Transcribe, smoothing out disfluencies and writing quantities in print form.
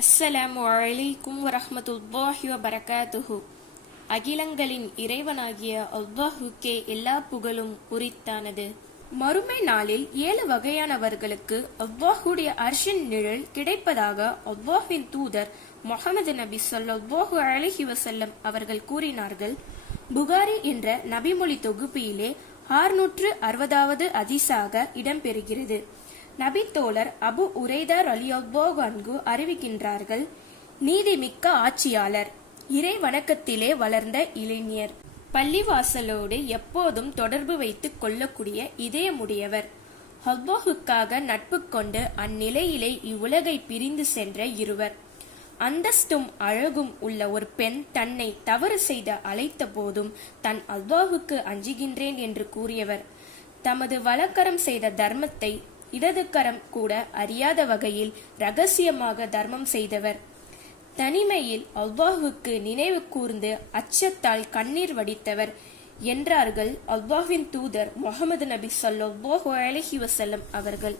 அஸ்ஸலாமு அலைக்கும் வரஹ்மத்துல்லாஹி வபரகாத்துஹு. அகிலங்களின் இறைவனாகிய அல்லாஹுக்கே எல்லா புகழும் உரித்தானது. மறுமை நாளில் 7 வகையானவர்களுக்கு அல்லாஹுடைய அர்ஷின் நிழல் கிடைப்பதாக அல்லாஹ்வின் தூதர் முஹம்மது நபி ஸல்லல்லாஹு அலைஹி வஸல்லம் அவர்கள் கூறினார்கள். புகாரி என்ற நபிமொழி தொகுப்பிலே 660வது ஹதீஸாக இடம்பெறுகிறது. நபி தோழர் அபு உரைதா ரலியல்லாஹு அன்ஹு அறிவிக்கின்றார்கள், நீதிமிக்க ஆட்சியாளர், இறை வணக்கத்திலே வளர்ந்த இளைஞர், பள்ளிவாசலோடு எப்போதும் தொடர்பு வைத்துக் கொள்ளக்கூடிய இதயமுடையவர், அல்லாஹுக்காக நட்பு கொண்டு அந்நிலையிலே இவ்வுலகை பிரிந்து சென்ற இருவர், அந்தஸ்தும் அழகும் உள்ள ஒரு பெண் தன்னை தவறு செய்த அழைத்த போதும் தன் அல்லாஹுக்கு அஞ்சுகின்றேன் என்று கூறியவர், தமது வலக்கரம் செய்த தர்மத்தை இடது கரம் கூட அறியாத வகையில் ரகசியமாக தர்மம் செய்தவர், தனிமையில் அல்லாஹுக்கு நினைவு கூர்ந்து அச்சத்தால் கண்ணீர் வடித்தவர் என்றார்கள் அல்லாஹ்வின் தூதர் முஹம்மது நபி ஸல்லல்லாஹு அலைஹி வஸல்லம் அவர்கள்.